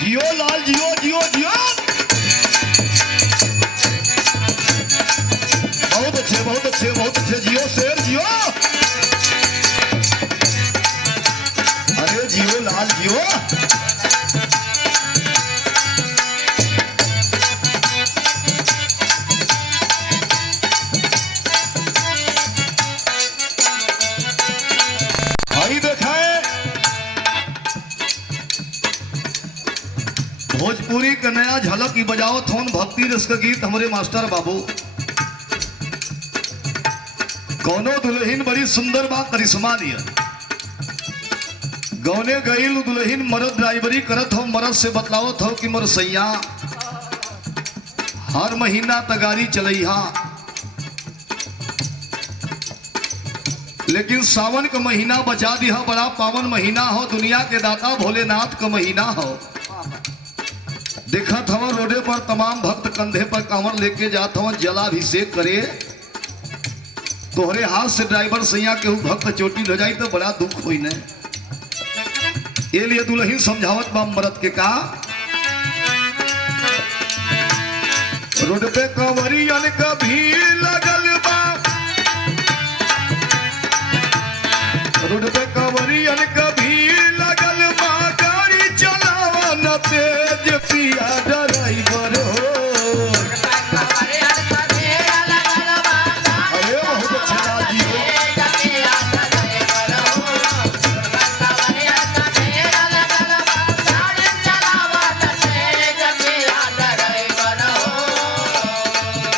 जियो लाल जियो जियो जियो। बहुत अच्छे बहुत अच्छे बहुत अच्छे, जियो शेर जियो। अरे जियो लाल जियो। भाई देखाए भोजपुरी का नया झलक की बजाओ थोन भक्ति रस का गीत हमारे मास्टर बाबू। कौनो दुल्हन बड़ी सुंदर बा करिश्मा दिया, गौने गईल दुल्हन मरद ड्राइवरी करत हो, मरद से बतलावत हो कि मोर सैया हर महीना तगारी चलैहा, लेकिन सावन का महीना बचा दिया, बड़ा पावन महीना हो, दुनिया के दाता भोलेनाथ का महीना हो। देखा था रोडे पर तमाम भक्त कंधे पर कांवर लेके जात हवन जलाभिषेक करे, तोहरे हाथ से ड्राइवर सैया के भक्त चोटी हो जाई तो बड़ा दुख होई न। ये लिए दुल्हन समझावत बा मरद के का, रोड पे कंवरियन का भीड़ लगल बा, रोड पे कंवरियन का भीड़ लगल बा, गाड़ी चलावा न तेज पिया ड्राइवर हो। अरे बहुत अच्छा जियो।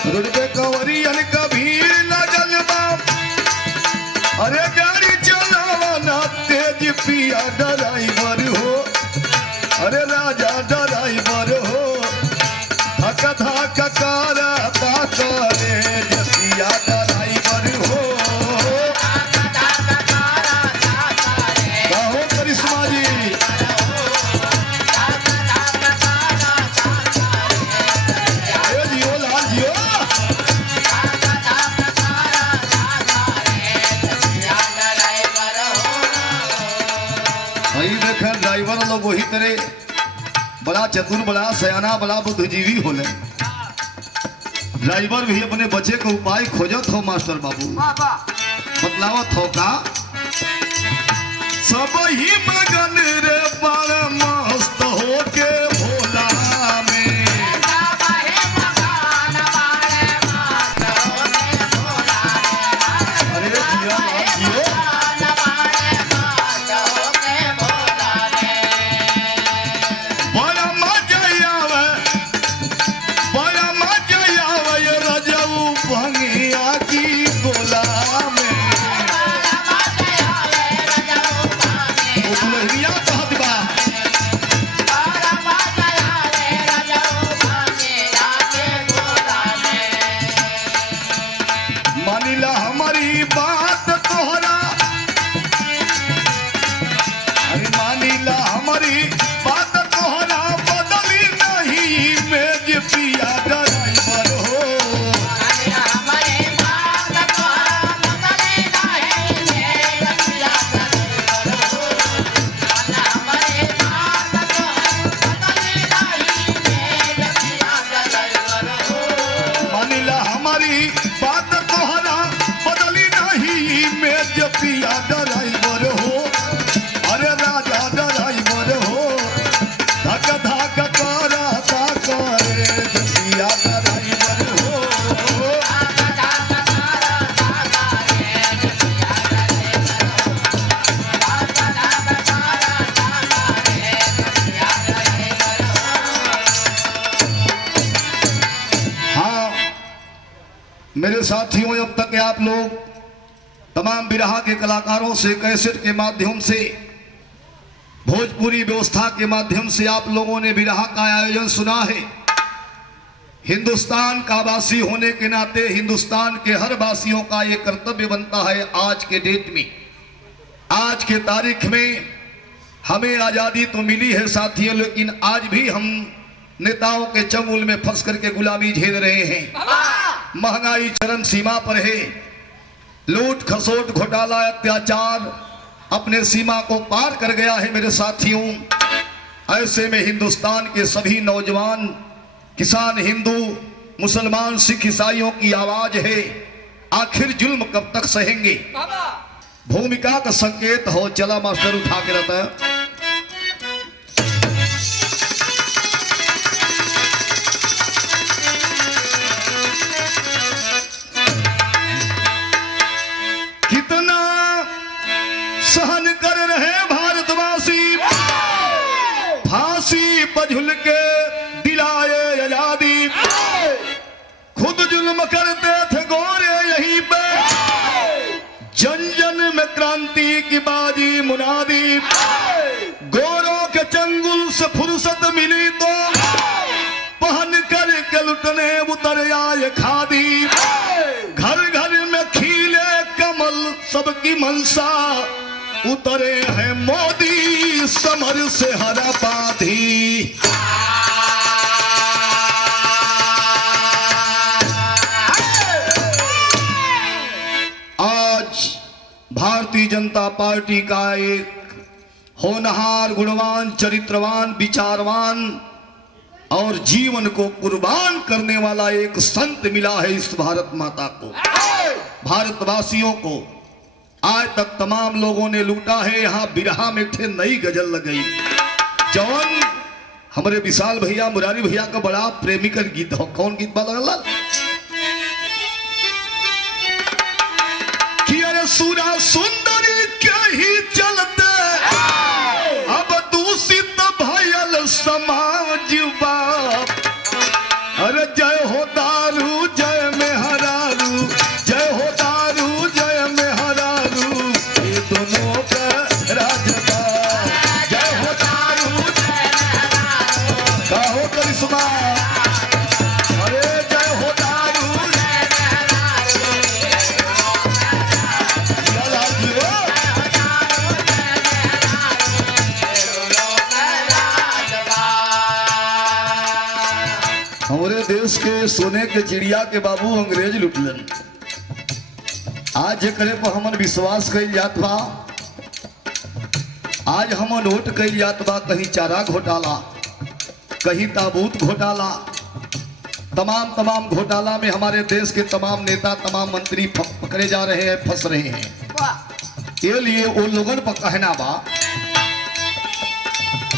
रोड पे कंवरियन का भीड़ लगल बा, अरे गाड़ी चलावा ना तेज पिया ड्राइवर हो, अरे राजा ड्राइवर हो, धक्का धक्का करा करे पिया ड्राइवर हो। कहो करिश्मा जी। अरे जियो लाल जियो। वही देखा ड्राइवर लोग वही तरह बड़ा चतुर बड़ा सयाना बड़ा बुद्धिजीवी होले, ड्राइवर भी अपने बचे का उपाय खोजत हो मास्टर बाबू, बतलावत हो का, सब ही मगन रे बड़ मस्त हो के भोला में। अरे जिया जियो। मानिला हमारी बात तोहरा, अरे मानिला हमारी बात तोहरा, बदली नहीं मेज पिया ड्राइवर हो। मानिला हमारी बात तोहरा, बदली नहीं मेज पिया ड्राइवर हो, अरे राजा ड्राइवर हो, धक्का धक्का करा करे पिया ड्राइवर हो। हाँ मेरे साथियों, अब तक आप लोग तमाम बिरहा के कलाकारों से कैसेट के माध्यम से, भोजपुरी व्यवस्था के माध्यम से आप लोगों ने बिरहा का आयोजन सुना है। हिंदुस्तान का वासी होने के नाते हिंदुस्तान के हर वासियों का ये कर्तव्य बनता है, आज के डेट में, आज के तारीख में हमें आजादी तो मिली है साथियों, लेकिन आज भी हम नेताओं के चंगुल में फंस करके गुलामी झेल रहे हैं। महंगाई चरम सीमा पर है, लूट खसोट घोटाला अत्याचार अपने सीमा को पार कर गया है। मेरे साथियों, ऐसे में हिंदुस्तान के सभी नौजवान किसान, हिंदू, मुसलमान, सिख, ईसाइयों की आवाज है, आखिर जुल्म कब तक सहेंगे। भूमिका का संकेत हो, चला मास्टर उठा के रहता है। कितना सहन कर रहे भारतवासी, फांसी पर झूल के दिलाए आजादी, खुद जुल्म करते थे गोरे यहीं पे, जन जन में क्रांति की बाजी मुनादी, गोरों के चंगुल से फुर्सत मिली तो पहन कर के लुटने उतर आए खादी, घर घर में खिले कमल सबकी मनसा, उतरे हैं मोदी समर से हरा पाधी। आज भारतीय जनता पार्टी का एक होनहार, गुणवान, चरित्रवान, विचारवान और जीवन को कुर्बान करने वाला एक संत मिला है इस भारत माता को, भारतवासियों को। आज तक तमाम लोगों ने लूटा है। यहाँ बिरहा में थे नई गजल लग गई, जौन हमारे विशाल भैया, मुरारी भैया का बड़ा प्रेमी का गीत हो। कौन गीत बाला कि अरे सूरा सुंदरी क्या ही चलते, अब दूषित भयल समाज बाप, अरे जय हो दारू जय मेहरारू, जय हो दारू जय मेहरारू, ये दोनों का राजबा, जय हो दारू जय मेहरारू, कहो करिश्मा, अरे जय हो दारू जय मेहरारू, लाला जी हो, हमारे देश के सोने के चिड़िया के बाबू अंग्रेज लुटलन। आज करे पर हमन विश्वास कइल जात बा, आज हमन नोट कइल जात बा, कहीं चारा घोटाला, कहीं ताबूत घोटाला, तमाम घोटाला में हमारे देश के तमाम नेता, तमाम मंत्री पकड़े जा रहे हैं, फंस रहे हैं। ये लिए वो लोगन पर कहना बा,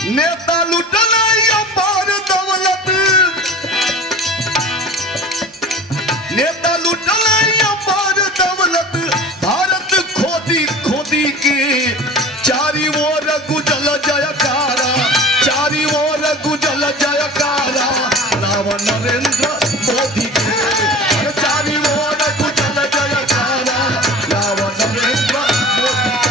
नेता लुटल अपार दौलत, नेता लुटल अपार दौलत, भारत खोदी खोदी के चारी ओर गुजल जयकारा, चारी ओर गुजल जयकारा, रावण नरेंद्र मोदी के, चारी ओर गुजल जयकारा, रावण नरेंद्र मोदी के।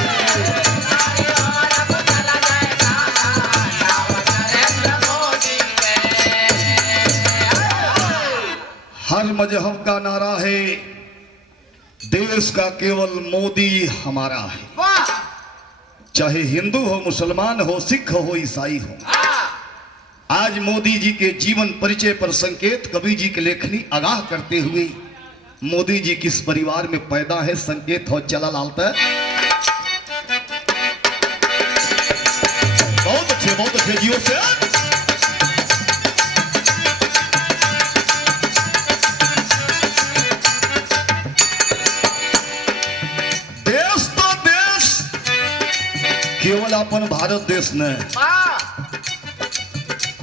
हर मजहब का नारा है, देश का केवल मोदी हमारा है। चाहे हिंदू हो, मुसलमान हो, सिख हो, ईसाई हो। आज मोदी जी के जीवन परिचय पर संकेत कवि जी की लेखनी आगाह करते हुए, मोदी जी किस परिवार में पैदा है, संकेत हो चला लालता। बहुत अच्छे जियो से। केवल अपन भारत देश ने,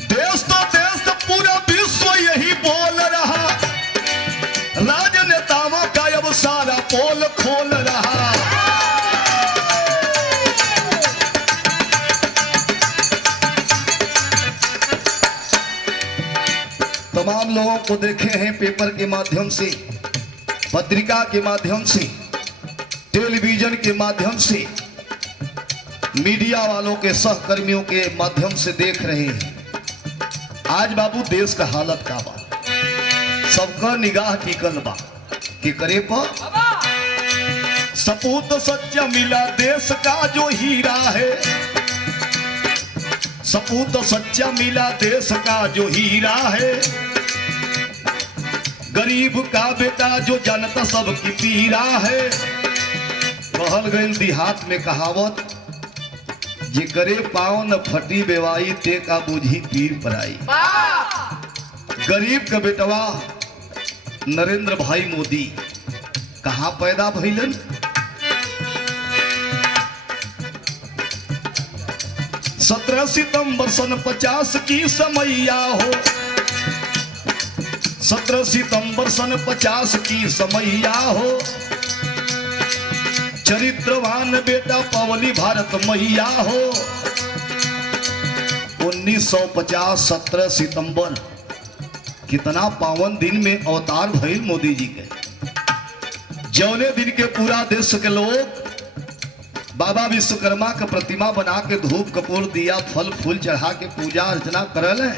देश तो देश, पूरा विश्व यही बोल रहा, राजनेताओं का अब सारा पोल खोल रहा। तमाम लोगों को देखे हैं पेपर के माध्यम से, पत्रिका के माध्यम से, टेलीविजन के माध्यम से, मीडिया वालों के सहकर्मियों के माध्यम से देख रहे हैं। आज बाबू देश का हालत का बा, सबका निगाह टिकल बा कि करे पर सपूत सच्चा मिला देश का जो हीरा है, सपूत सच्चा मिला देश का जो हीरा है, गरीब का बेटा जो जनता सबकी पीरा है। कहल गई देहात में कहावत, जे करे पाँव न फटी बेवाई ते का बूझी पीर पराई। गरीब का बेटवा नरेंद्र भाई मोदी कहाँ पैदा भइलन? 17 सितंबर सन 50 की समैया हो, 17 सितंबर सन 50 की समैया हो, चरित्रवान बेटा पवली भारत मैया हो। 1950 17 सितंबर कितना पावन दिन में अवतार भइल मोदी जी के। जौने दिन के पूरा देश के लोग बाबा विश्वकर्मा के प्रतिमा बना के धूप कपूर दिया फल फूल चढ़ा के पूजा अर्चना करल है,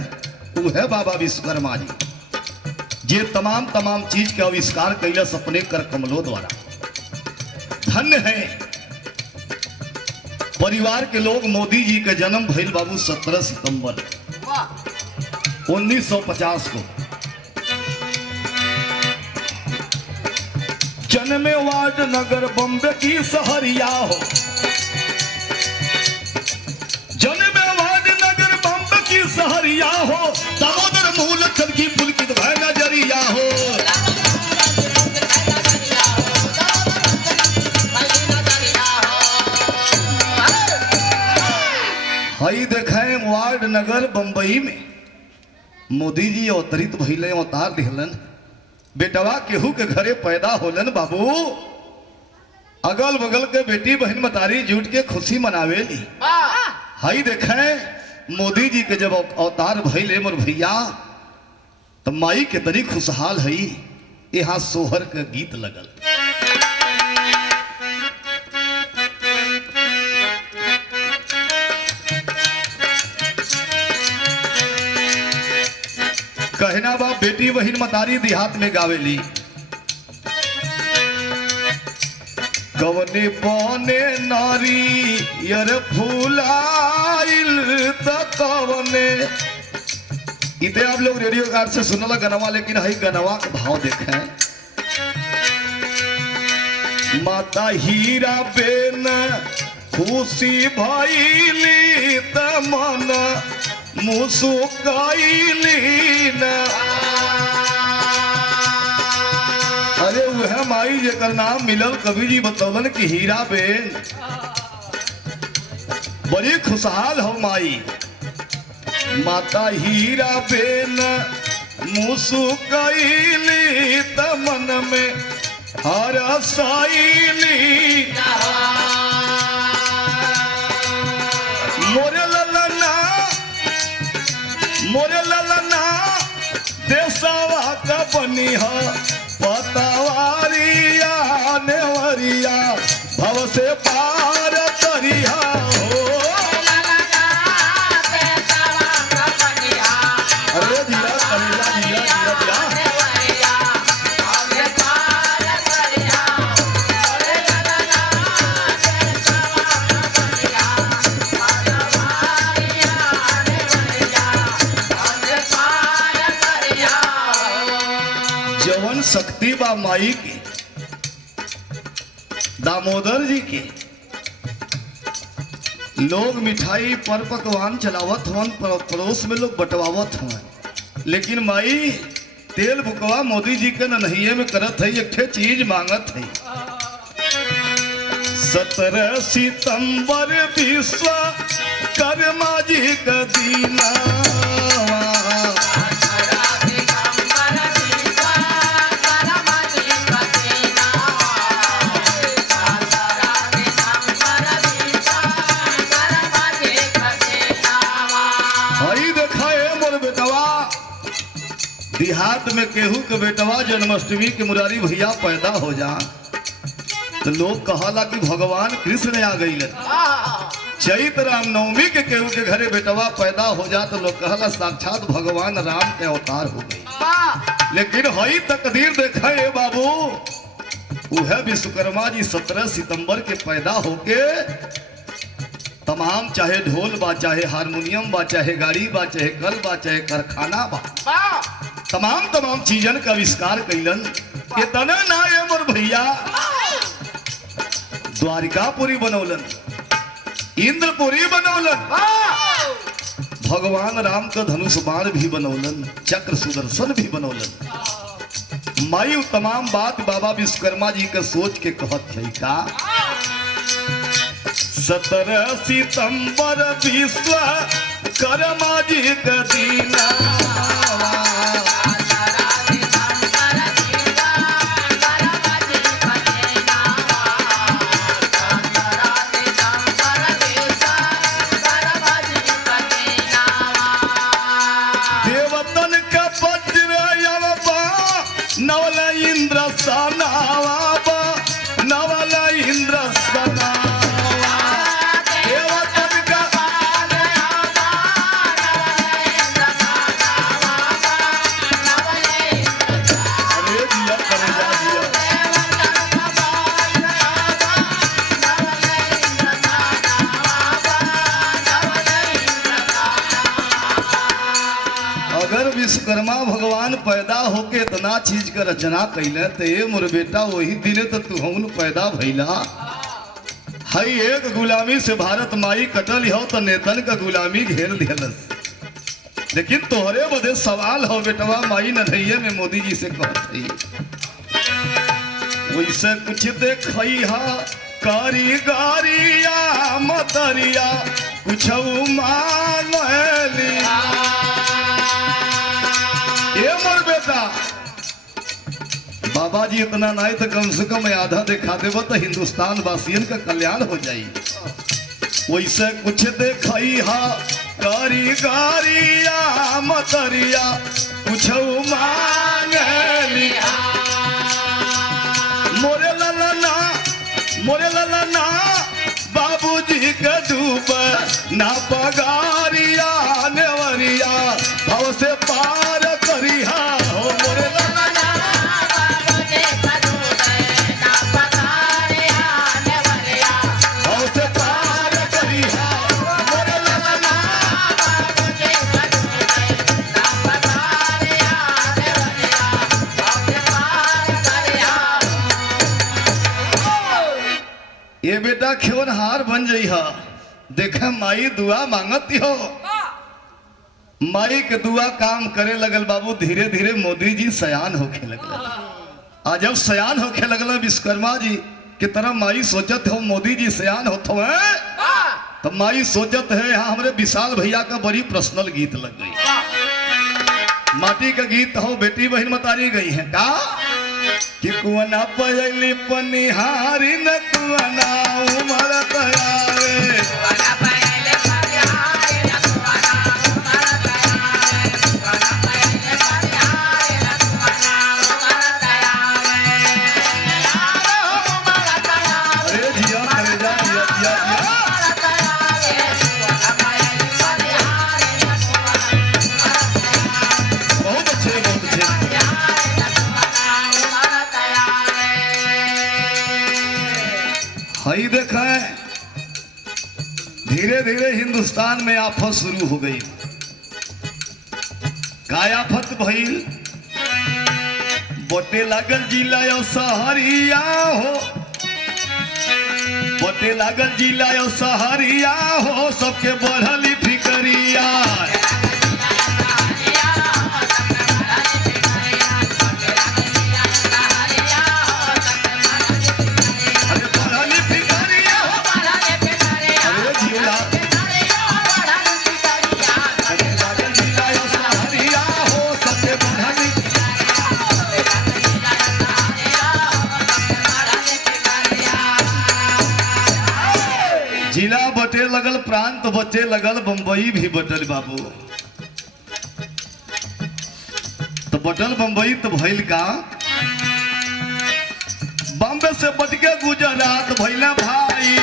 वो है बाबा विश्वकर्मा जी, जे तमाम चीज के आविष्कार कैलस अपने कर कमलों द्वारा। धन्य है परिवार के लोग। मोदी जी का जन्म भइल बाबू 17 सितंबर 1950 को। जन्मे वार्ड नगर बॉम्बे की सहरिया हो, जन्मे वार्ड नगर बॉम्बे की सहरिया हो, दामोदर मूल की पुलकित भय नजरिया हो। हई देखें वार्ड नगर बंबई में मोदी जी अवतरित भइले, अवतार लिहलन। बेटवा केहू के घरे पैदा होलन बाबू, अगल बगल के बेटी बहन मतारी जुट के खुशी मनावेली। हई देखें मोदी जी के जब अवतार भइले मोर भैया, तो माई के तरी खुशहाल हई। यहाँ सोहर के गीत लगल। कहना बा बेटी बहिन मतारी देहात में गावेली। कवने बने नारी यर फूलाइल त कवने। इते आप लोग रेडियो कार्ड से सुनला गनवा, लेकिन हई गनवा का भाव देखें। माता हीरा बेन खुशी भइली त मन मुसुकाइली न। अरे वह माई जेकर नाम मिलल कवि जी बतौलन कि हीरा बेन, बड़ी खुशहाल हो माई। माता हीरा बेन मुसुकाइली त मन में हरसाइली। मोरे ललना देशवा का बनिहा पतवारिया नेवरिया भव से पार करिया हो। अरे दिया कलिया दिया दिया दिया। जवन शक्ति बा माई की, दामोदर जी की, लोग मिठाई पर पकवान चलावत हवन, पड़ोस में लोग बंटवावत हवन, लेकिन माई तेल बुकवा मोदी जी के नहिये में करत है। एक ठे चीज मांगत है। 17 सितंबर विश्वकर्मा जी का दीना। देहात में केहू के बेटवा जन्माष्टमी के मुरारी भैया पैदा हो जा, तो लोग कहला कि भगवान कृष्ण आ गई। चैत रामनवमी के केहू के घरे बेटवा पैदा हो जा, तो लोग कहला साक्षात भगवान राम के अवतार हो गई। लेकिन हई तकदीर देखे बाबू, वह विश्वकर्मा जी 17 सितंबर के पैदा होके तमाम, चाहे ढोल बा, चाहे हारमोनियम बा, चाहे गाड़ी बा, चाहे कल बा, चाहे कारखाना बा, तमाम चीजन का आविष्कार कैलन। इतना ना मोर भैया द्वारिकापुरी बनौलन। इंद्रपुरी बनौलन, भगवान राम का धनुष बाण भी बनौलन, चक्र सुदर्शन भी बनौलन। माई तमाम बात बाबा विश्वकर्मा जी का सोच के कहत है का 17 सितंबर विश्वकर्मा जी का दीना नवल इंद्र सनावा नवल इंद्र सनावा देवतन का अरे दिया करेगा दिया अगर विश्वकर्मा भगवान पैदा होके इतना चीज का रचना कैले तो ये मोर बेटा वही दिने तो तू हम पैदा भैला हई एक गुलामी से भारत माई कटल हो तो नेतन का गुलामी घेर दिलस। लेकिन तोहरे बदे सवाल हो बेटवा माई नधैये में मोदी जी से कहत वैसे कुछ देखई हा कारीगरिया मतरिया कुछ मांगली ये मोर बेटा बाबा जी इतना नहीं तो कम से कम आधा दिखा देव तो हिंदुस्तान वासियन का कल्याण हो जाई। वैसे कुछ देखई हा कारीगरिया मतरिया कुछ मांगली मोरे ललना बाबूजी के डूब ना पगारिया नेवरिया भव से पार करिहा हो मोरे ललना बाबूजी के डूब ना पगारिया नेवरिया भव से पार करिहा मोरे ललना बाबूजी के डूब ना पगारिया नेवरिया भव से पार करिहा। ये बेटा क्यों हार बन जाई हा देखा माई दुआ मांगती हो माई के दुआ काम करे लगल बाबू धीरे धीरे मोदी जी सयान होके लगल। आज जब सयान होके लगल विश्वकर्मा जी की तरह माई सोचत हो मोदी जी सयान होते हैं तो माई सोचत है यहाँ हमारे विशाल भैया का बड़ी पर्सनल गीत लग गई माटी का गीत हो बेटी बहन मतारी गई है का कि कुआना पहली पनिहारी न कुआना उमर तयारे कुआना पहले पनिहारी न कुआना उमर तयारे कुआना पहले पनिहारी न कुआना उमर तयारे यारो उमर तयारे अरे जिया करे जा जिया उमर तयारे कुआना पहले पनिहारी न कुआना बहुत अच्छे हई देखा धीरे धीरे हिंदुस्तान में आफत शुरू हो गई। काय आफत भइल बटे लागल जिला सहरिया हो बटे लागल जिला सहरिया हो सबके बढ़ली फिकरिया जिला बटे लगल प्रांत बचे लगल बंबई भी बटल बाबू तो बटल बंबई तो भइल का बॉम्बे से बच के गुजरात भइला भाई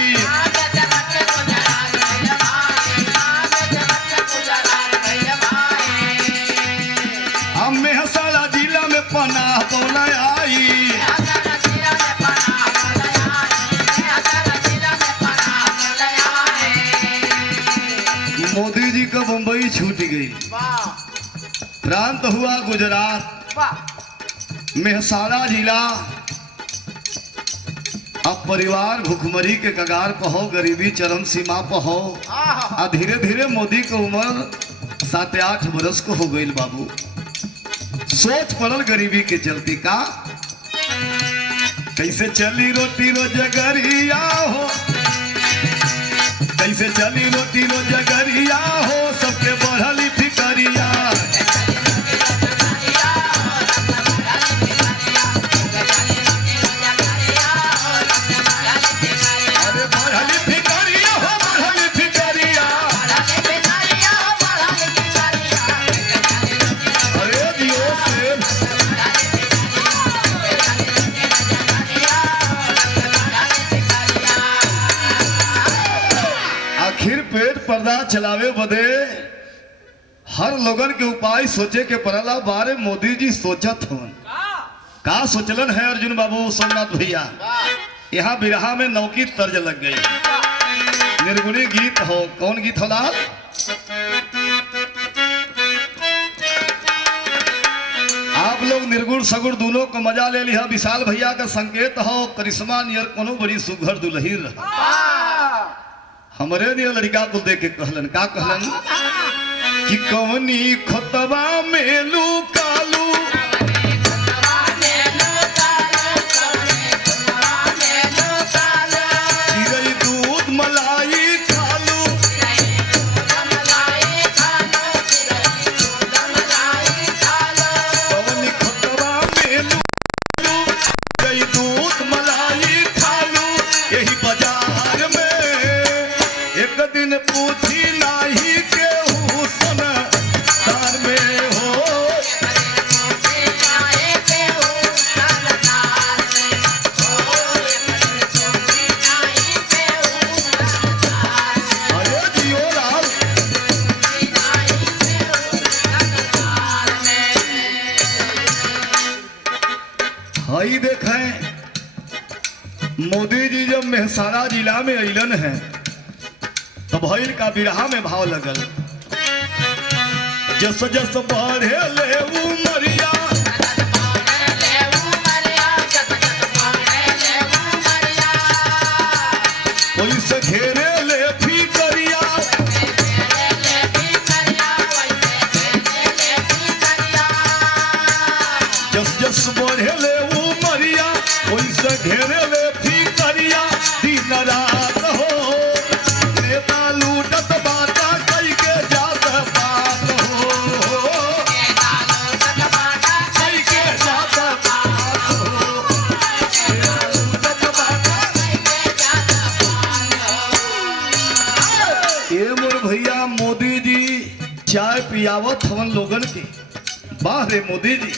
हम मेहसारा जिला में पनाह पौना आई मोदी जी का बंबई छूट गई प्रांत हुआ गुजरात मेहसारा जिला अब परिवार भुखमरी के कगार पर हो, गरीबी चरम सीमा पर हो। आ धीरे धीरे मोदी की उम्र 7-8 बरस को हो गई बाबू। सोच पड़ल गरीबी के चलती का कैसे चली रोटी रोजगरिया हो, कैसे चली रोटी रोजगरिया हो, सबके बढ़ली फिकरिया। अरे बढ़ली फिकरिया हो, बढ़ली फिकरिया। अरे दियो से आखिर पेट पर्दा चलावे बदे हर लोगन के उपाय सोचे के पड़ला। बारे मोदी जी सोचत हन का सोचलन है अर्जुन बाबू सोमनाथ भैया। यहाँ बिरहा में नौकी तर्ज लग गई। निर्गुणी गीत हो, कौन गीत होला? आप लोग निर्गुण सगुण दोनों को मजा ले लिया। विशाल भैया का संकेत हो, करिश्मा नियर कोनो बड़ी सुघर दुल्ही हमरे नियर लड़का को देख के कहलन का कहलन कि कवनी खोतवा में लुकालू, चिरई दूध मलाई खालू, कवनी खोतवा में लुकालू, चिरई दूध मलाई खालू। यही बाजार में एक दिन पूछी नाही केहू सन तार में हो। अरे जियो लाल हई देखें मोदी जी जब मेहसारा जिला में अलन है तो भैल का बिरहा में भाव लगल। जस जस बढ़े ले उमरिया, वैसे घेरे ले फिकरिया। जस जस बढ़े ले उमरिया, वैसे घेरे ले फिकरिया। दिन रात हो नेता लूटत बाटा कई के जात पात हो, कई के जात पात हो, लूटत बाटा। ये मोर भैया मोदी जी चाय पियावत हवन लोगन के। वाह रे मोदी जी,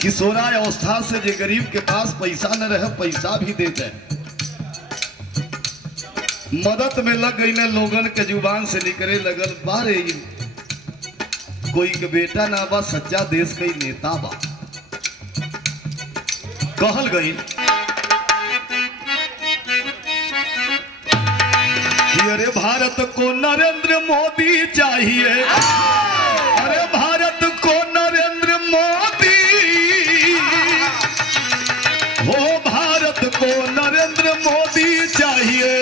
किशोरा अवस्था से जे गरीब के पास पैसा न रहे पैसा भी दे दे। मदद में लग गई ना लोगन के जुबान से निकले लगल बारे कोई के बेटा ना बा सच्चा देश के नेता बा। कहल गई कि अरे भारत को नरेंद्र मोदी चाहिए, अरे भारत को नरेंद्र मोदी हो, भारत को नरेंद्र मोदी चाहिए।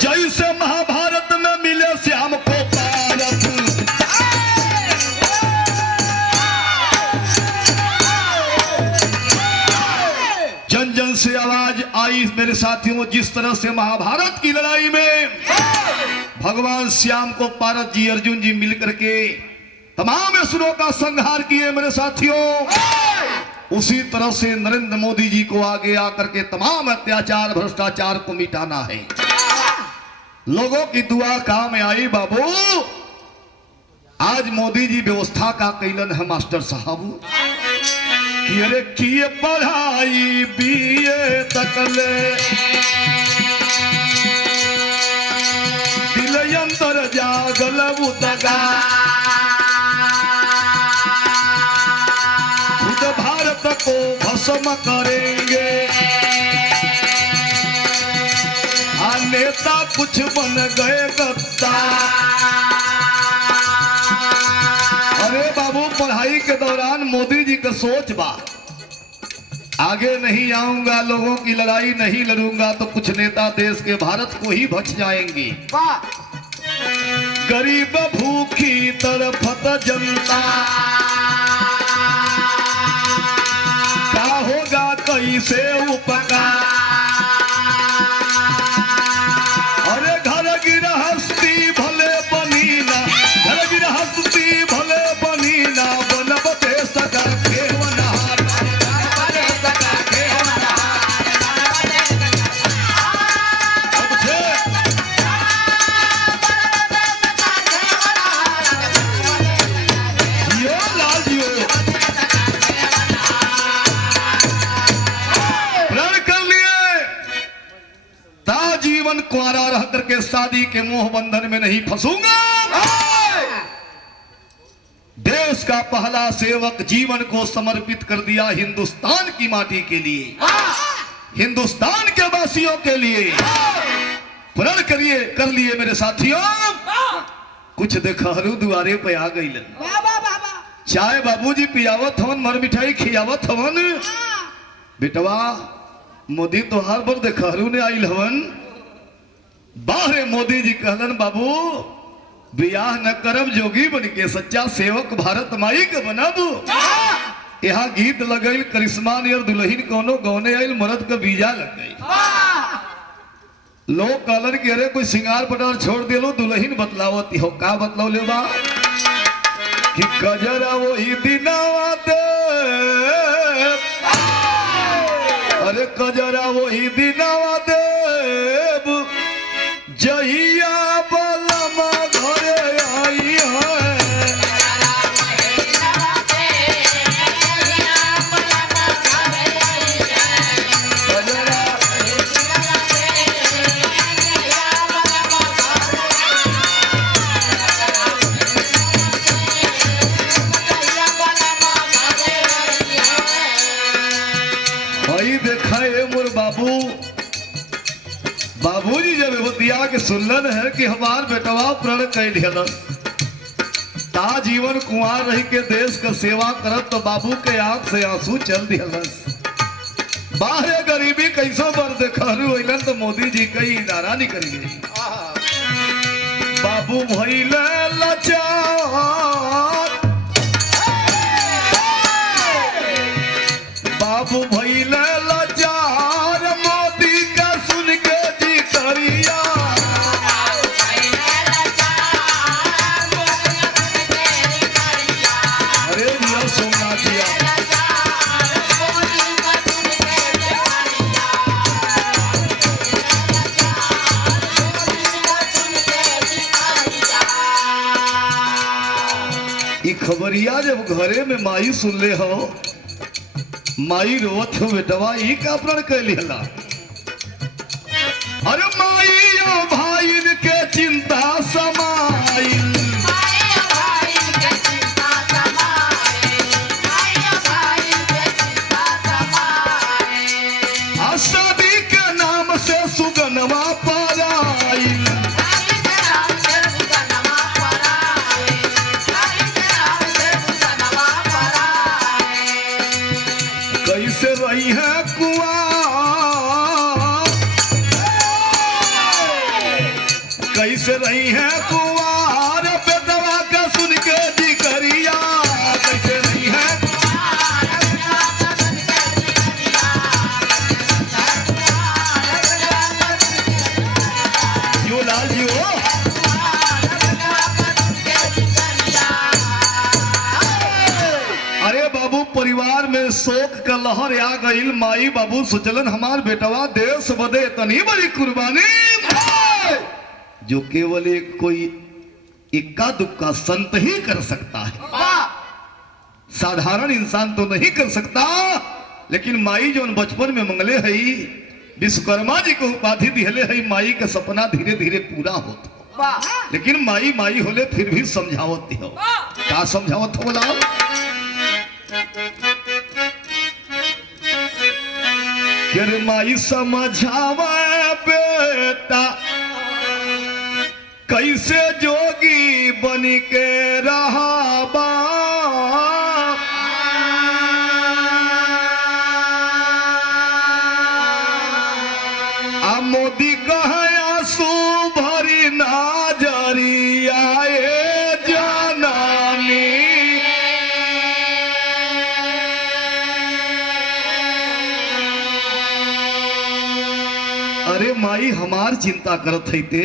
जैसे महाभारत में मिले श्याम को भारत, जन जन से आवाज आई मेरे साथियों। जिस तरह से महाभारत की लड़ाई में भगवान श्याम को पारस जी अर्जुन जी मिलकर के तमाम असुरों का संहार किए मेरे साथियों, उसी तरह से नरेंद्र मोदी जी को आगे आकर के तमाम अत्याचार भ्रष्टाचार को मिटाना है। लोगों की दुआ काम आई बाबू। आज मोदी जी व्यवस्था का कैलन है मास्टर साहब कि अरे किए पढ़ाई बीए तक ले, दिल अंदर जागल उदगा, खुद भारत को भस्म करेंगे, नेता कुछ बन गए गद्दा। अरे बाबू पढ़ाई के दौरान मोदी जी का सोच बा आगे नहीं आऊंगा, लोगों की लड़ाई नहीं लड़ूंगा तो कुछ नेता देश के भारत को ही बच जाएंगे। गरीब भूखी तरफत जनता का होगा कैसे उपकार। अरे घर गिरहस्ती भले बनी ना, घर गिरहस्ती भले बनी ना, बनब देश का खेवनहार। जीवन कुंवारा रह करके शादी के मोह बंधन में नहीं फंसूंगा। देश का पहला सेवक जीवन को समर्पित कर दिया हिंदुस्तान की माटी के लिए, हिंदुस्तान के वासियों के लिए। प्रण करिए कर लिए मेरे साथियों। कुछ देखहरू दुआरे पे आ गई, चाय बाबूजी पियावत हवन, मर मिठाई खियावत हवन। बेटवा मोदी तोहार पर देखहरू ने आइल हवन। बाहरे मोदी जी कहलन बाबू बियाह न करब जोगी बन के, सच्चा सेवक भारत माई के बनब। यहाँ गीत लगल करिश्मा और दुल्हन कोनो गौने आइल, मर्द का बीजा लग गई। लोग कहलन कि अरे कोई सिंगार पटार छोड़ दिलो, दुल्हन बतलावती हो। का बतलाव ले बा कि कजरा वही दिनावा दे, अरे कजरा वही दिनावा देव जहिया बलमा घरे आई है। भाई देखा है मोर बाबू, बाबूजी जब बतिया के सुनलन है कि हमार बेटवा प्रण कैल ता जीवन कुंवार रही के देश का सेवा करत, तो बाबू के आंख से आंसू चल दिहलस। बाहरे गरीबी कैसो बर देखलू अइलन तो मोदी जी कई नारा निकल गई। बाबू भइले लाचार, बाबू भइले लाचार, मोदी का सुन के जी करिया। अरे दिया सोना दिया, ई खबरिया जब घरे में माई सुन ले हो, माई रोवत हो बेटवा ई का प्रण कैली हला। अरे माई ओ भाई के चिंता समाई, शादी के नाम से सुगनवा पराई। कैसे रही है कुआं, कैसे रही है कुआर, बेटवा का सुन के जी करिया। कैसे रही है यो लाल जी हो। अरे बाबू परिवार में शोक का लहर आ गई। माई बाबू सोचलन हमार बेटवा देश बदे इतनी बड़ी कुर्बानी जो केवल एक कोई इक्का दुक्का संत ही कर सकता है, साधारण इंसान तो नहीं कर सकता। लेकिन माई जो बचपन में मंगले है, विश्वकर्मा जी को उपाधि दिहले है, माई का सपना धीरे धीरे पूरा होता। लेकिन माई माई होले फिर भी समझावत हो। क्या समझावत हो बोला? फिर माई समझावा बेटा कैसे जोगी बन के रहा बा। माई हमार चिंता करत है ते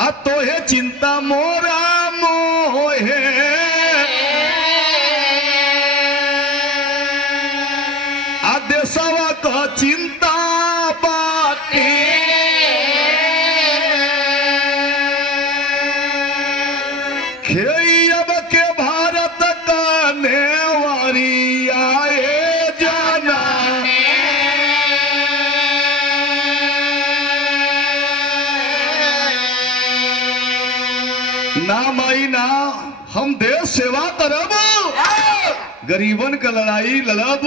आ तोहे चिंता मोरा मोहे आ देशवा का चिंता बाटे खेब के भारत का नेवारी आए जाना ना माई ना हम देश सेवा करब गरीबन का लड़ाई लड़ब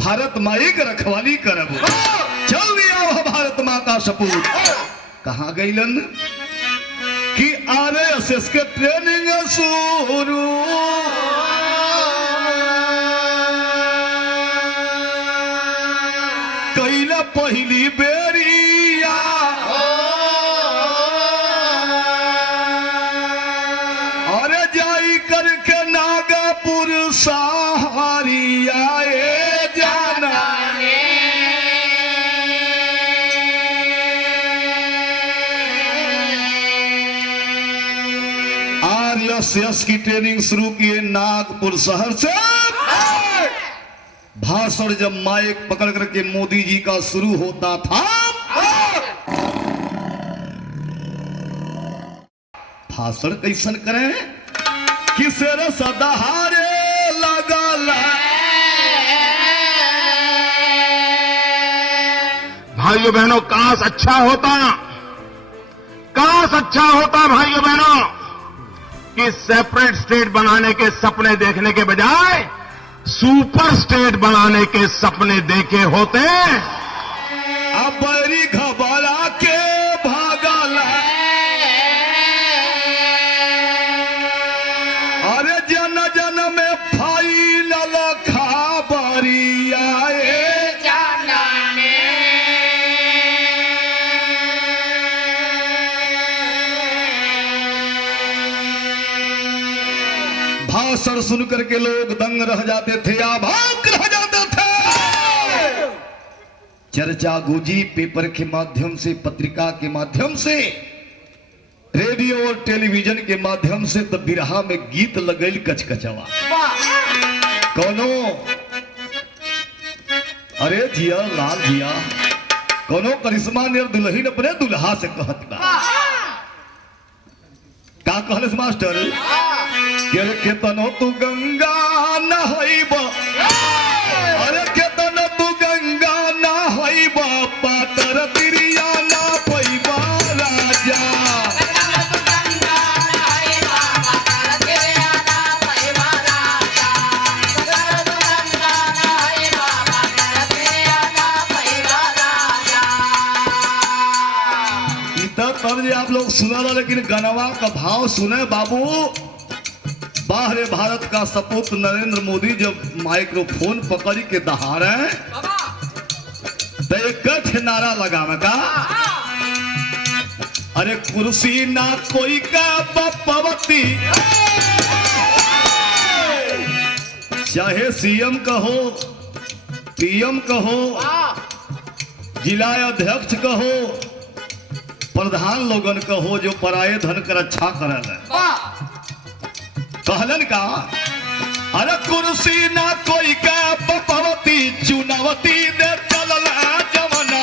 भारत माई का रखवाली करब चल दिया भारत माता सपूत कहाँ गईलन कि RSS के ट्रेनिंग शुरू कैला पहली बेरिया अरे जाई करके नागपुर सहारिया जाना RSS की ट्रेनिंग शुरू किए नागपुर शहर से भाषण जब माइक पकड़ करके मोदी जी का शुरू होता था भाषण कैसन करें कि शेर सदाहारे लगल भाइयों बहनों काश अच्छा होता भाइयों बहनों कि सेपरेट स्टेट बनाने के सपने देखने के बजाय सुपर स्टेट बनाने के सपने देखे होते अब बड़ी घबरा के भागल अरे जन जन में फाइनल खबरी आए भाषण सुन करके लोग दंग रह जाते थे आभाग रह जाते थे चर्चा गूंजी पेपर के माध्यम से पत्रिका के माध्यम से रेडियो और टेलीविजन के माध्यम से तो बिरहा में गीत लगल कचकचवा कोनो अरे जिया लाल जिया कोनो करिश्मा ने दुल्हन अपने दुल्हा से कहत बा का कहलस मास्टर केतनो तू गंगा नहैब अरे केतनो तू गंगा नहैब पातर तिरिया ना पैबा राजा तब आप लोग सुना लेकिन गनवा का भाव सुने बाबू बाहर भारत का सपूत नरेंद्र मोदी जब माइक्रोफोन पकड़ के दहाड़े तो एक नारा लगावे का अरे कुर्सी ना कोई का बपवती चाहे सीएम कहो पीएम कहो जिला अध्यक्ष कहो प्रधान लोगन कहो जो पराये धन कर अच्छा करल कहलन का अरे कुर्सी ना कोई का बपवती चुनावती दे चलल जमना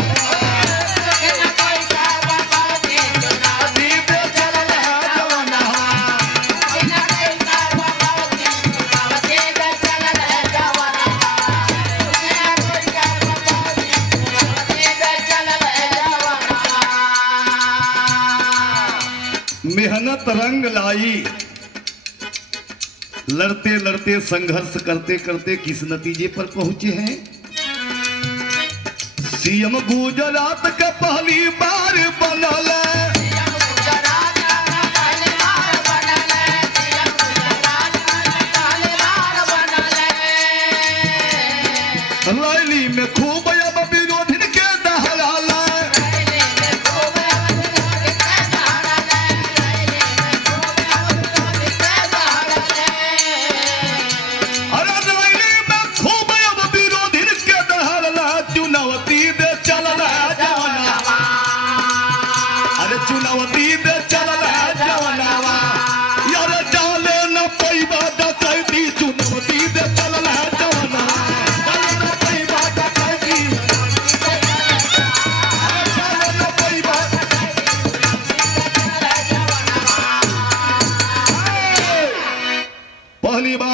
मेहनत रंग लाई लड़ते लड़ते संघर्ष करते करते किस नतीजे पर पहुंचे हैं सीएम गुजरात का पहली बार बनल रैली में खूब अब विरोधी के दहराला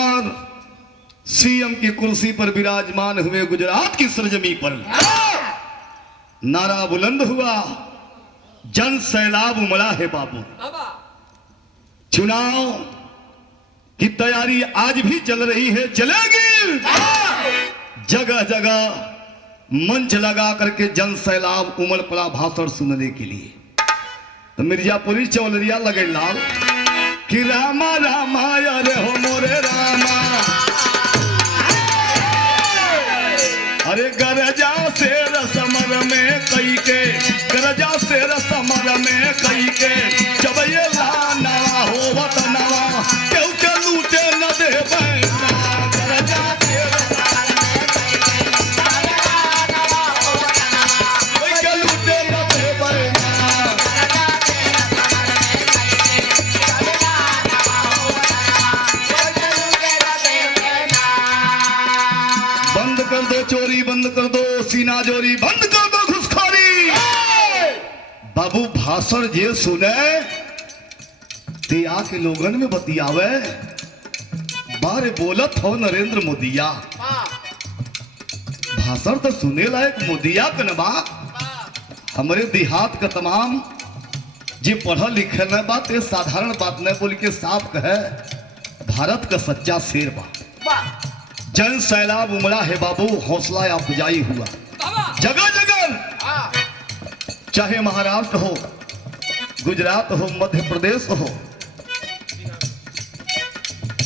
कुमार सीएम की कुर्सी पर विराजमान हुए गुजरात की सरजमी पर। नारा बुलंद हुआ, जन सैलाब उमड़ा है बाबू। चुनाव की तैयारी आज भी चल रही है, चलेगी। जगह जगह मंच लगा करके जन सैलाब उमड़ पड़ा भाषण सुनने के लिए। तो मिर्जापुरी चौलरिया लगे लाल कि रामा रामा अरे हो मोरे रामा, अरे गरजा से रसमर में कई के, गरजा से रसमर में कई के, जब ये लाना हो वतनवा क्यों के लूटे न दे बैना। गरजा से रसमर में कई के, कोई के लूटे न दे बैना। बंद कर दो चोरी, बंद कर दो सीना जोरी, बंद कर दो घुसखोरी। बाबू भाषण जे सुने ते आके लोगन में बतियावे, बारे बोलत हो नरेंद्र मोदिया। भाषण तो सुने लायक मोदिया कनबा। हमारे देहात का तमाम जे पढ़ल लिखल न बात, ये साधारण बात न बोल के साफ कहे, भारत का सच्चा शेर बा। जन सैलाब उमड़ा है बाबू, हौसला अफजाई हुआ जगह जगह, चाहे महाराष्ट्र हो, गुजरात हो, मध्य प्रदेश हो,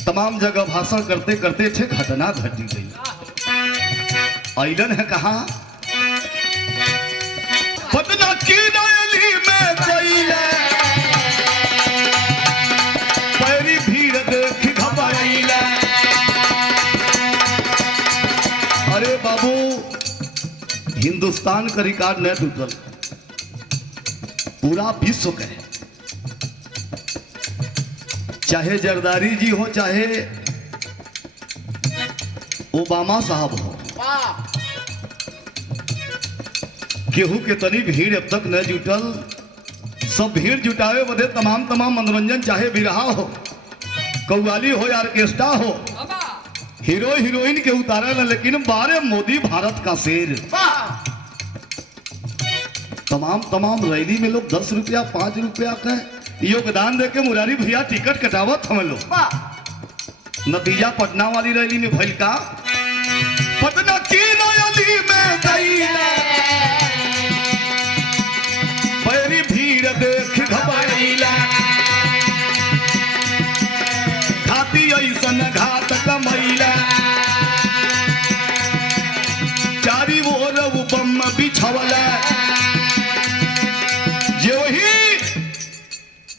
तमाम जगह भाषण करते करते थे घटना घटी गई। आइलन है कहा पटना की नयली में गई पैरी भीड़ देख घबराइला। अरे बाबू हिंदुस्तान का रिकॉर्ड नहीं टूटल, पूरा विश्व का है। चाहे जरदारी जी हो, चाहे ओबामा साहब हो, केहू के तनी भीड़ अब तक न जुटल। सब भीड़ जुटावे बदे तमाम मनोरंजन, चाहे बिरहा हो, कव्वाली हो या ऑर्केस्ट्रा हो, हीरो हीरोइन के उतारे न, लेकिन बारे मोदी भारत का शेर। तमाम रैली में लोग 10 रुपया 5 रुपया का योगदान देके मुरारी भैया टिकट कटावत हम लोग। नतीजा पटना वाली रैली में भइल का, पटना की रैली में गई पैरी भीड़ देख घबराइला। घाती ऐसन घात कमैला, चारी ओर बम बिछवला। जो ही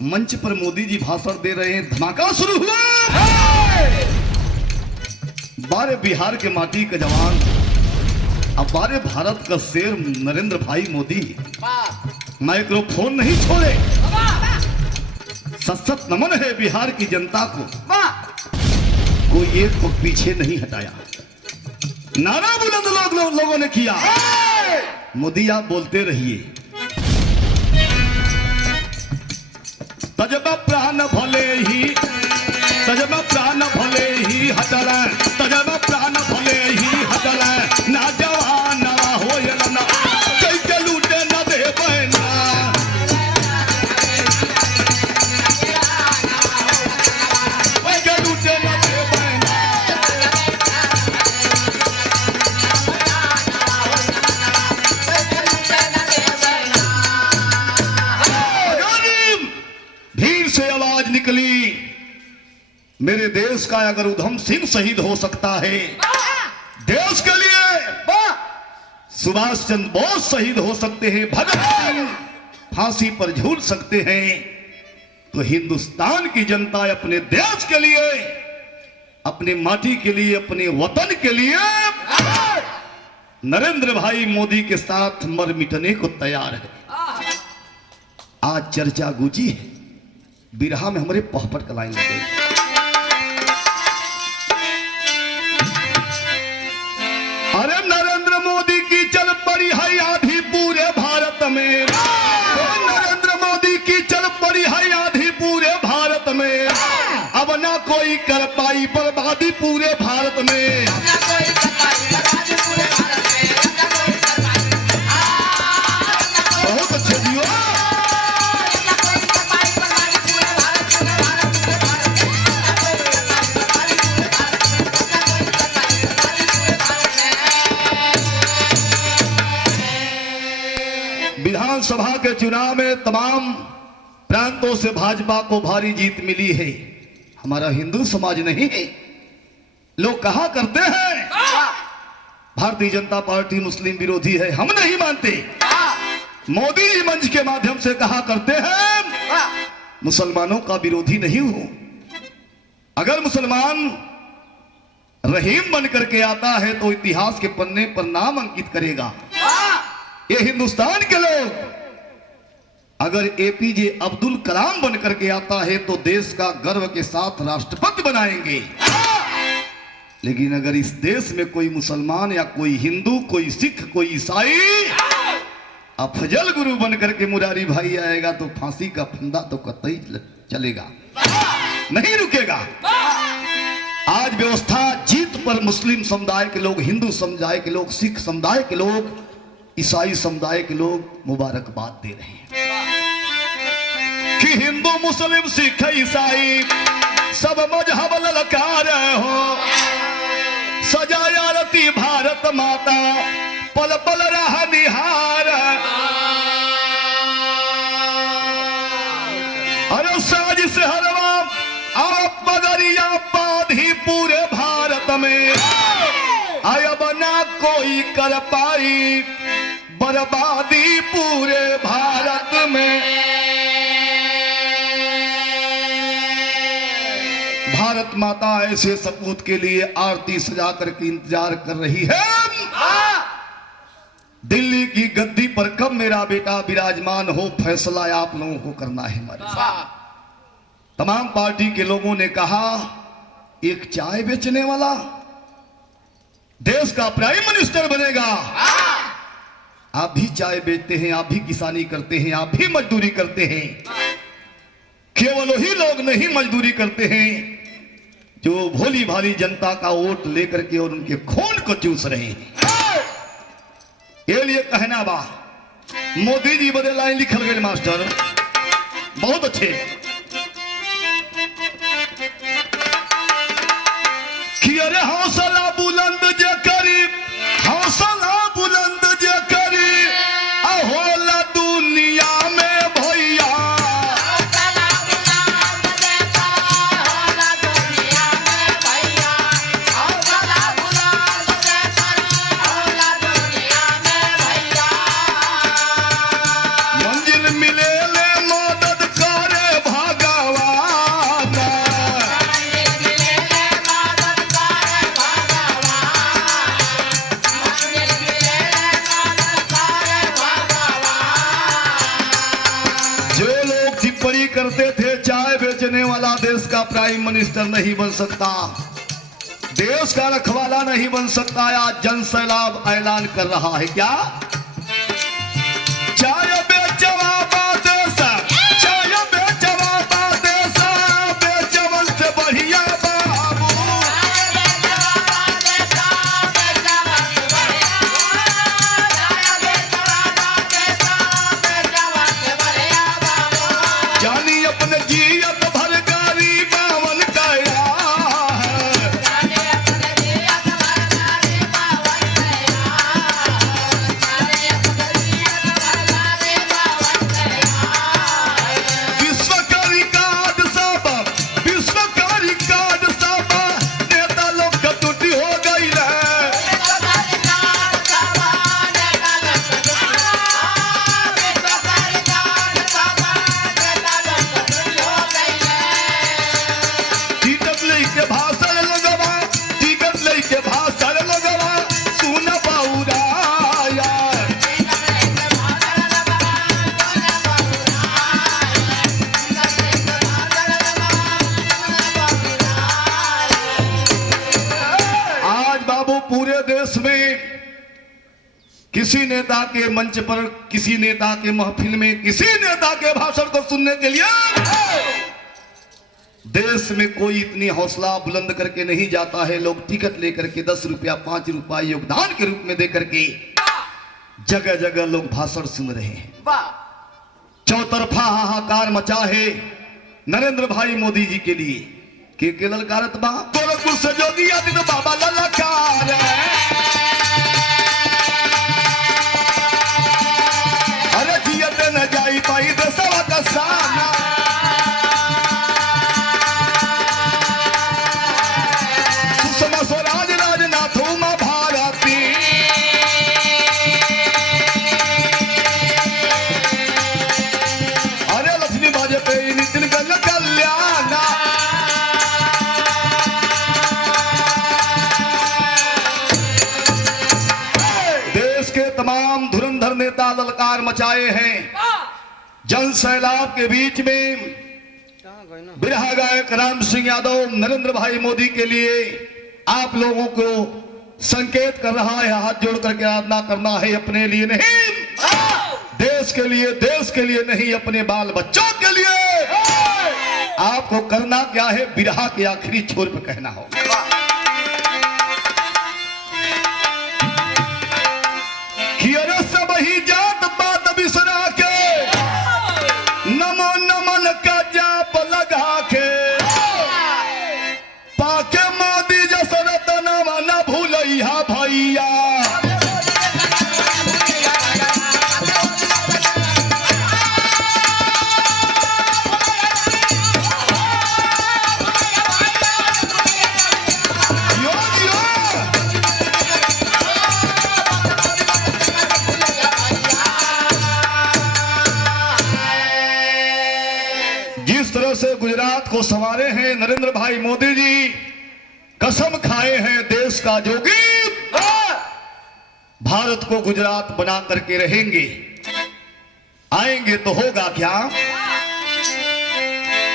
मंच पर मोदी जी भाषण दे रहे हैं, धमाका शुरू हुआ। बारे बिहार के माटी के जवान, अब बारे भारत का शेर नरेंद्र भाई मोदी माइक्रोफोन नहीं छोड़े। सशक्त नमन है बिहार की जनता को, कोई एक को पीछे नहीं हटाया। नारा बुलंद लोगों ने किया। मोदी आप बोलते रहिए, तजब प्राण भले ही, तजब प्राण भले ही हटल, तजब प्राण भले ही हटल, ना जवान हो ना कई के लूटे न दे बहना। के लूटे न दे बहना। भीड़ से आवाज निकली, मेरे देश का अगर उधम सिंह शहीद हो सकता है, देश के लिए सुभाष चंद्र बोस शहीद हो सकते हैं, भगत सिंह फांसी पर झूल सकते हैं, तो हिंदुस्तान की जनता अपने देश के लिए, अपने माटी के लिए, अपने वतन के लिए नरेंद्र भाई मोदी के साथ मर मिटने को तैयार है। आज चर्चा गूंजी है, बिरहा में हमारे पहपट का लाइन लगे। अरे नरेंद्र मोदी की चल पड़ी है आधी पूरे भारत में, नरेंद्र मोदी की चल पड़ी है आधी पूरे भारत में, अब ना कोई कोई कर पाई बर्बादी पूरे भारत में। बहुत अच्छे जी हो। विधानसभा के चुनाव में तमाम प्रांतों से भाजपा को भारी जीत मिली है। हमारा हिंदू समाज नहीं, लोग कहा करते हैं भारतीय जनता पार्टी मुस्लिम विरोधी है, हम नहीं मानते। मोदी जी मंच के माध्यम से कहा करते हैं मुसलमानों का विरोधी नहीं हूं। अगर मुसलमान रहीम बन करके आता है तो इतिहास के पन्ने पर नाम अंकित करेगा। ये हिंदुस्तान के लोग अगर एपीजे अब्दुल कलाम बन करके आता है तो देश का गर्व के साथ राष्ट्रपति बनाएंगे। लेकिन अगर इस देश में कोई मुसलमान या कोई हिंदू, कोई सिख, कोई ईसाई अफजल गुरु बन करके मुरारी भाई आएगा तो फांसी का फंदा तो कतई चलेगा, नहीं रुकेगा। आज व्यवस्था जीत पर मुस्लिम समुदाय के लोग, हिंदू समुदाय के लोग, सिख समुदाय के लोग, ईसाई समुदाय के लोग मुबारकबाद दे रहे हैं कि हिंदू मुस्लिम सिख ईसाई सब मजहब ललकार हो। सजाया रती भारत माता पल पल रहा निहार। अरे साजिश हरवा आप मगरिया बाधी पूरे भारत में। आया बना कोई कर पाई बर्बादी पूरे भारत में। भारत माता ऐसे सपूत के लिए आरती सजा करके इंतजार कर रही है। दिल्ली की गद्दी पर कब मेरा बेटा विराजमान हो, फैसला आप लोगों को करना है। हमारे तमाम पार्टी के लोगों ने कहा एक चाय बेचने वाला देश का प्राइम मिनिस्टर बनेगा। आप भी चाय बेचते हैं, आप भी किसानी करते हैं, आप भी मजदूरी करते हैं। केवल वही लोग नहीं मजदूरी करते हैं जो भोली भाली जनता का वोट लेकर के और उनके खून को चूस रहे हैं। ये लिए कहना बा मोदी जी बदे लाइन लिखल गए मास्टर, बहुत अच्छे। कि अरे हौसला बुलंद जे करी, हौसला बुलंद जे करी अहोला दुनिया में भैया। मंजिल मिले ले मदद करे भगवान। जो लोग टिप्पणी करते थे चाय बेचने वाला देश का प्राइम मिनिस्टर नहीं बन सकता, देश का रखवाला नहीं बन सकता, आज जन सैलाब ऐलान कर रहा है। क्या चाय बेचवा देश, चाय बेचवा देश, बेचवन से बढ़िया बाबू। जानी अपने जियत भर गारी बावन कया है। विश्व का रिकॉर्ड सब, विश्व का रिकॉर्ड सब नेता लोग कटुटी हो गई है। टिकट लेके भाषण लगवा, टिकट लेके भाषण लगवा, सुन बाउरा यार। आज बाबू पूरे देश में किसी नेता के मंच पर, किसी नेता के महफिल में, किसी नेता के भाषण को सुनने के लिए देश में कोई इतनी हौसला बुलंद करके नहीं जाता है। लोग टिकट लेकर के 10 रुपया 5 रुपया योगदान के रूप में दे करके जगह जगह लोग भाषण सुन रहे हैं। चौतरफा हाहाकार मचा है नरेंद्र भाई मोदी जी के लिए। के ललकारत बा गोरखपुर से जोगी आदित्य बाबा ललकार, अरे जियत न जाई पाई देशवा का साना, सुषमा स्वराज राजनाथ उमा भारती, अरे लक्ष्मी वाजपेयी नितिन कल्याण, देश के तमाम धुरंधर नेता ललकार मचाए हैं। जन सैलाब के बीच में बिरहा गायक राम सिंह यादव नरेंद्र भाई मोदी के लिए आप लोगों को संकेत कर रहा है, हाथ जोड़ करके आराधना करना है अपने लिए नहीं, देश के लिए नहीं, अपने बाल बच्चों के लिए। आपको करना क्या है, बिरहा के आखिरी छोर पे कहना हो। कि अरे सब ही जात पात बिसरा के नमो नमन का जाप लगा के पाके मोदी जसरत नवा न भूलैया भैया, जिस तरह से गुजरात को संवारे हैं नरेंद्र भाई मोदी जी, कसम खाए हैं देश का जोगी, भारत को गुजरात बना करके रहेंगे। आएंगे तो होगा क्या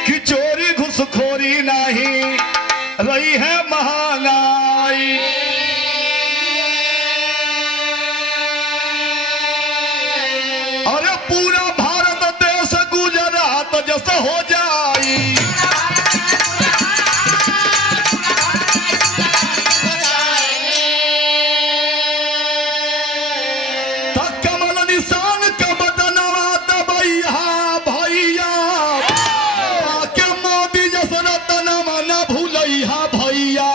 कि चोरी घुसखोरी नहीं रही है महंगाई, अरे पूरा भारत देश गुजरात जैसा हो जाई, कमल निशान का बदनवा दबैया भैया, के मोदी जैसा रतनवा न भूलैया भैया,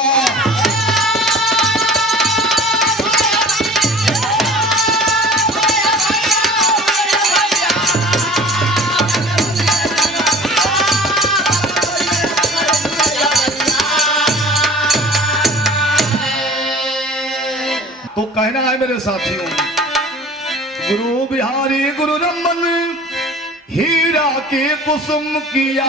तो कहना है मेरे साथियों, गुरु बिहारी गुरु रमन हीरा के कुसुम किया,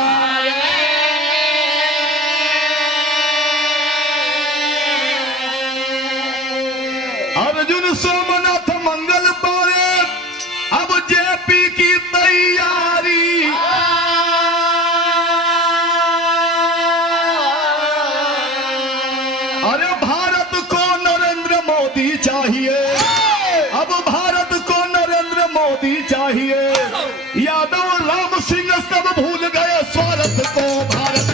अर्जुन सोमनाथ मंगल पारे अब जेपी की तैयारी, अरे भारत को नरेंद्र मोदी चाहिए, अब भारत को नरेंद्र मोदी चाहिए, यादव राम सिंह सब भूल गए स्वार्थ को भारत